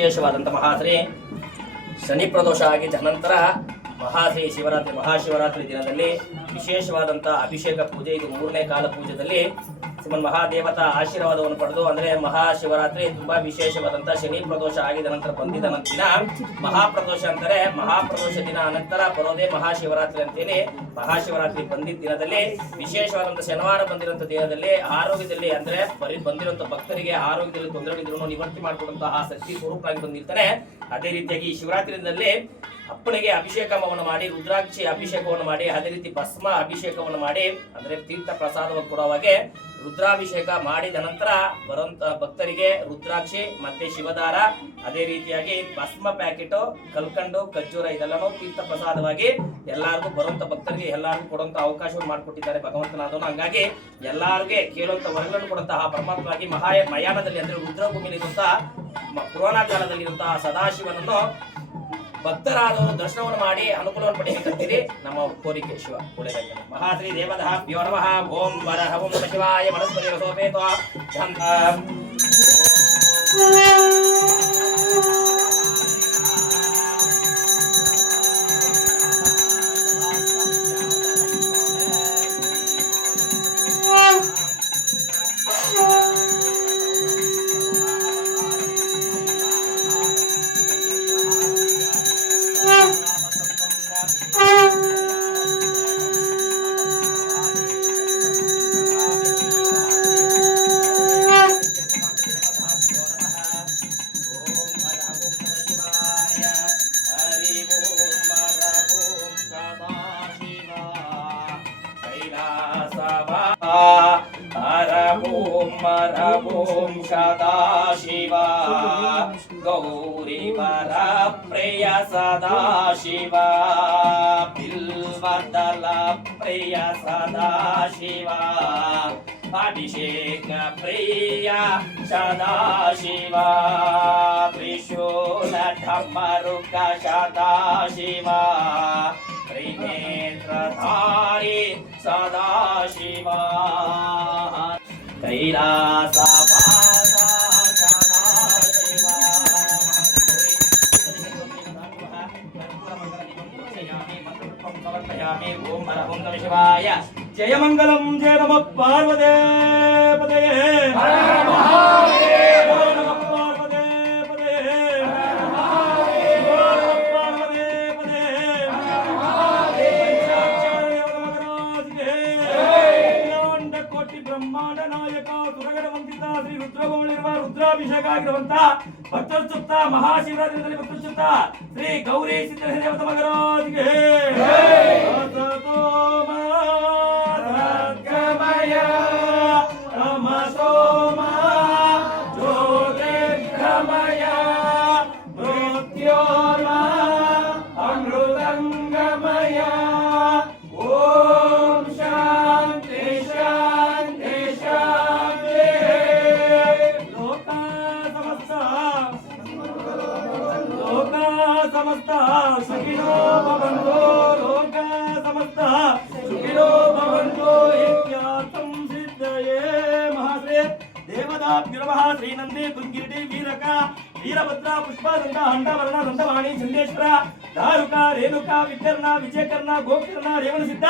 ವಿಶೇಷವಾದಂತಹ ಮಹಾಶ್ರೀ ಶನಿ ಪ್ರದೋಷ ಆಗಿದ್ದ ನಂತರ ಮಹಾಶ್ರೀ ಶಿವರಾತ್ರಿ ಮಹಾಶಿವರಾತ್ರಿ ದಿನದಲ್ಲಿ ವಿಶೇಷವಾದಂತಹ ಅಭಿಷೇಕ ಪೂಜೆ, ಇದು 3ನೇ ಕಾಲ ಪೂಜೆಯಲ್ಲಿ ಶ್ರೀಮನ್ ಮಹಾದೇವತಾ ಆಶೀರ್ವಾದವನ್ನು ಪಡೆದು, ಅಂದ್ರೆ ಮಹಾಶಿವರಾತ್ರಿ ತುಂಬಾ ವಿಶೇಷವಾದಂತಹ ಶನಿ ಪ್ರದೋಷ ಆಗಿದ ನಂತರ ಬಂದಿದ್ದ ದಿನ ಮಹಾಪ್ರದೋಷ ಅಂತಾರೆ. ಮಹಾಪ್ರದೋಷ ದಿನ ಅನಂತರ ಬರೋದೇ ಮಹಾಶಿವರಾತ್ರಿ ಅಂತೇಳಿ ಮಹಾಶಿವರಾತ್ರಿ ಬಂದಿದ್ದ ದಿನದಲ್ಲಿ ವಿಶೇಷವಾದಂತಹ ಶನಿವಾರ ಬಂದಿರುವಂತಹ ದಿನದಲ್ಲಿ ಆರೋಗ್ಯದಲ್ಲಿ, ಅಂದ್ರೆ ಬಂದಿರುವಂತಹ ಭಕ್ತರಿಗೆ ಆರೋಗ್ಯದಲ್ಲಿ ತೊಂದರೆಗಳಿದ್ರು ನಿವೃತ್ತಿ ಮಾಡಿಕೊಡುವಂತಹ ಶಕ್ತಿ ಸ್ವರೂಪರಾಗಿ ಬಂದಿರ್ತಾನೆ. ಅದೇ ರೀತಿಯಾಗಿ ಈ ಶಿವರಾತ್ರಿ ದಿನದಲ್ಲಿ ಅಪ್ಪನಿಗೆ ಅಭಿಷೇಕವನ್ನು ಮಾಡಿ, ರುದ್ರಾಕ್ಷಿ ಅಭಿಷೇಕವನ್ನು ಮಾಡಿ, ಅದೇ ರೀತಿ ಭಸ್ಮ ಅಭಿಷೇಕವನ್ನು ಮಾಡಿ, ಅಂದ್ರೆ ತೀರ್ಥ ಪ್ರಸಾದವನ್ನು ಕೊಡುವಾಗೆ ರುದ್ರಾಭಿಷೇಕ ಮಾಡಿದ ನಂತರ ಬರುವಂತ ಭಕ್ತರಿಗೆ ರುದ್ರಾಕ್ಷಿ ಮತ್ತೆ ಶಿವದಾರ, ಅದೇ ರೀತಿಯಾಗಿ ಭಸ್ಮ ಪ್ಯಾಕೆಟ್, ಕಲ್ಕಂಡು, ಖರ್ಜೂರ ಇದೆಲ್ಲನೂ ತೀರ್ಥ ಪ್ರಸಾದವಾಗಿ ಎಲ್ಲರಿಗೂ ಬರುವಂತ ಭಕ್ತರಿಗೆ ಎಲ್ಲರಿಗೂ ಕೊಡುವಂತ ಅವಕಾಶವನ್ನು ಮಾಡಿಕೊಟ್ಟಿದ್ದಾರೆ ಭಗವಂತನಾದವನು. ಹಂಗಾಗಿ ಎಲ್ಲಾರಿಗೆ ಕೇಳುವಂತ ವರಗಳನ್ನು ಕೊಡುವಂತಹ ಪರಮಾತ್ಮವಾಗಿ ಮಯಾನದಲ್ಲಿ ಅಂದ್ರೆ ರುದ್ರಭೂಮಿಯಲ್ಲಿರುವಂತಹ ಪುರಾಣ ಕಾಲದಲ್ಲಿರುವಂತಹ ಸದಾಶಿವನನ್ನು ಭಕ್ತರಾದವರು ದರ್ಶನವನ್ನು ಮಾಡಿ ಅನುಕೂಲವನ್ನು ಪಡೆಯಬೇಕಂತೀರಿ ನಮ್ಮ ಕೋರಿಕೆ. ಶಿವ ಒಳ್ಳೆಯದಾಗಲಿ. ಮಹಾಶ್ರೀ ದೇವದಃ ಭ್ಯೋ ನಮಃ. ಓಂ ವರಹ ಓಂ ನಮಃ ಶಿವಾಯ. ಮನಸ್ಪತಿ ರಸೋಪೇತ ಓಂ ಸದಾಶಿವ ಗೌರಿ ವರ ಪ್ರಿಯ ಸದಾಶಿವ ಬಿಲ್ವದಲ ಪ್ರಿಯ ಸದಾಶಿವ ಅಭಿಷೇಕ ಪ್ರಿಯ ಸದಾಶಿವ ತ್ರಿಶೂಲ ಧಮ್ಮರುಕ ಸದಾಶಿವ ತ್ರಿನೇತ್ರಧಾರಿ ಸದಾಶಿವ ಕೈಲಾಸವಾಸ ಸದಾಶಿವ ಓಂ ಹರ ಓಂ ನಮಃ ಶಿವಾಯ. ಜಯ ಮಂಗಲಂ ಜಯ ನಮಃ ಪಾರ್ವತೇ ಪದಯೇ. ಬ್ರಹ್ಮಾಂಡ ನಾಯಕ ಸುರಗಡ ವಂದಿತ ಶ್ರೀ ರುದ್ರಭೂಮಿಯಲ್ಲಿರುವ ರುದ್ರಾಭಿಷೇಕ ಆಗಿರುವಂತ ಭಕ್ತರ ಸುತ್ತ ಮಹಾಶಿವರಾತ್ರಿಯಲ್ಲಿ ಭಕ್ತರ ಸುತ್ತ ಶ್ರೀ ಗೌರಿ ಸಿದ್ಧದೇವತ ಮಗರಾಜಿಗೆ ಸಮಸ್ತ ಸುಖಿನೋ ಭವಂತು. ಲೋಕ ಸಮಸ್ತ ಸುಖಿನೋ ಭವಂತು. ಇತ್ಯಾರ್ಥಂ ಸಿದ್ಧಯೇ. ಮಹಾಶ್ರೀ ದೇವದಾಭ್ಯೋ ನಮಃ. ಶ್ರೀ ನಂದಿ ಕುಂಗಿರಿಟಿ ವೀರಕ ವೀರಭದ್ರ ಪುಷ್ಪದಂಡ ಹಂಡವರ್ಣ ದಂಡವಾಣಿ ಚಂಡೇಶ್ವರ ದಾರುಕ ರೇಣುಕ ವಿಕರ್ಣ ವಿಜಯಕರ್ಣ ಗೋಕರ್ಣ ರೇವಣ ಸಿದ್ಧ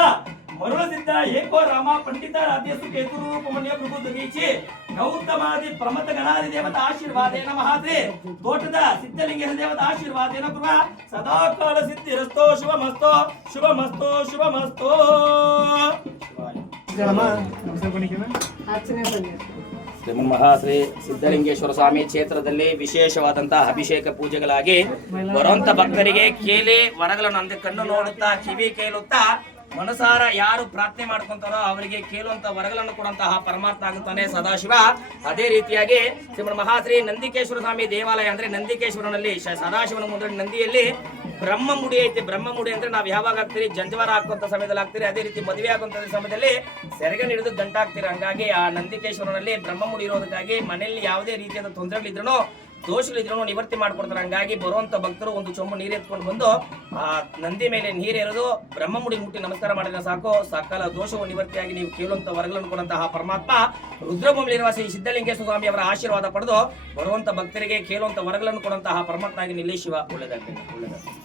ಮರುಳ ಸಿದ್ಧ ಏಕೋ ರಾಮ ಪಂಡಿತ ರಾಧ್ಯಸು ಕೇತುರೂಪಮನ್ಯ ಪ್ರಭು ದಗೀಚಿ ಗೌತಮಾದಿ ಪ್ರಮತ ಗಣಾದಿ ದೇವತ ಆಶೀರ್ವಾದೇನ ಮಹಾಶ್ರೀ ತೋಟದ ಸಿದ್ಧಲಿಂಗ ದೇವತ ಆಶೀರ್ವಾದೇನ ಕುರ್ಮ ಸದಾಕಾಲ ಸಿದ್ಧಿರಸ್ತೋ ಶುಭಮಸ್ತೋ ಶುಭಮಸ್ತೋ ಶುಭಮಸ್ತೋ. ಶ್ರೀಮನ್ ಮಹಾಶ್ರೀ ಸಿದ್ಧಲಿಂಗೇಶ್ವರ ಸ್ವಾಮಿ ಕ್ಷೇತ್ರದಲ್ಲಿ ವಿಶೇಷವಾದಂತಹ ಅಭಿಷೇಕ ಪೂಜೆಗಳಾಗಿ ಬರುವಂತ ಭಕ್ತರಿಗೆ ಕೇಳಿ ವರಗಳನ್ನು ಅಂದ್ರೆ ಕಣ್ಣು ನೋಡುತ್ತಾ ಕಿವಿ ಕೇಳುತ್ತಾ ಮನಸಾರ ಯಾರು ಪ್ರಾರ್ಥನೆ ಮಾಡ್ಕೊಂತಾರೋ ಅವರಿಗೆ ಕೇಳುವಂತ ವರಗಳನ್ನು ಕೊಡುವಂತಹ ಪರಮಾತ್ಮ ಆಗುತ್ತಾನೆ ಸದಾಶಿವ. ಅದೇ ರೀತಿಯಾಗಿ ಶ್ರೀಮನ್ ಮಹಾಶ್ರೀ ನಂದಿಕೇಶ್ವರ ಸ್ವಾಮಿ ದೇವಾಲಯ ಅಂದ್ರೆ ನಂದಿಕೇಶ್ವರನಲ್ಲಿ ಸದಾಶಿವನ ಮುಂದೆ ನಂದಿಯಲ್ಲಿ ಬ್ರಹ್ಮ ಮುಡಿ ಐತಿ. ಬ್ರಹ್ಮ ಮುಡಿ ಅಂದ್ರೆ ನಾವ್ ಯಾವಾಗ ಆಗ್ತೀರಿ ಜಂಜವಾರ ಹಾಕುವಂತ ಸಮಯದಲ್ಲಿ ಆಗ್ತೀರಿ, ಅದೇ ರೀತಿ ಮದುವೆ ಆಗುವಂತ ಸಮಯದಲ್ಲಿ ಸೆರಗನ್ ಹಿಡಿದು ಗಂಟಾಗ್ತೀರಿ. ಹಂಗಾಗಿ ಆ ನಂದಿಕೇಶ್ವರನಲ್ಲಿ ಬ್ರಹ್ಮ ಮುಡಿ ಇರೋದಕ್ಕಾಗಿ ಮನೆಯಲ್ಲಿ ಯಾವುದೇ ರೀತಿಯಾದ ತೊಂದರೆಗಳಿದ್ರು ದೋಷಗಳಿದ್ರು ನಿವರ್ತಿ ಮಾಡ್ಕೊಡ್ತಾರೆ. ಹಂಗಾಗಿ ಬರುವಂತ ಭಕ್ತರು ಒಂದು ಚೊಂಬು ನೀರು ಎತ್ಕೊಂಡು ಬಂದು ಆ ನಂದಿ ಮೇಲೆ ನೀರೇರೋದು ಬ್ರಹ್ಮಮುಡಿ ಮುಟ್ಟಿ ನಮಸ್ಕಾರ ಮಾಡಿದ್ರೆ ಸಾಕು, ಸಕಲ ದೋಷವು ನಿವರ್ತಿಯಾಗಿ ನೀವು ಕೇಳುವಂತ ವರಗಳನ್ನು ಕೊಡುವಂತಹ ಪರಮಾತ್ಮ ರುದ್ರಭೂಮಿಲಿರುವ ಶ್ರೀ ಸಿದ್ಧಲಿಂಗೇಶ್ವರ ಸ್ವಾಮಿ ಅವರ ಆಶೀರ್ವಾದ ಪಡೆದು ಬರುವಂತ ಭಕ್ತರಿಗೆ ಕೇಳುವಂತ ವರಗಳನ್ನು ಕೊಡುವಂತಹ ಪರಮಾತ್ಮ ಆಗಿ ನಿಲ್ಲಿ. ಶಿವ ಒಳ್ಳೆದಾಗಲಿ, ಒಳ್ಳೆದಾಗಲಿ.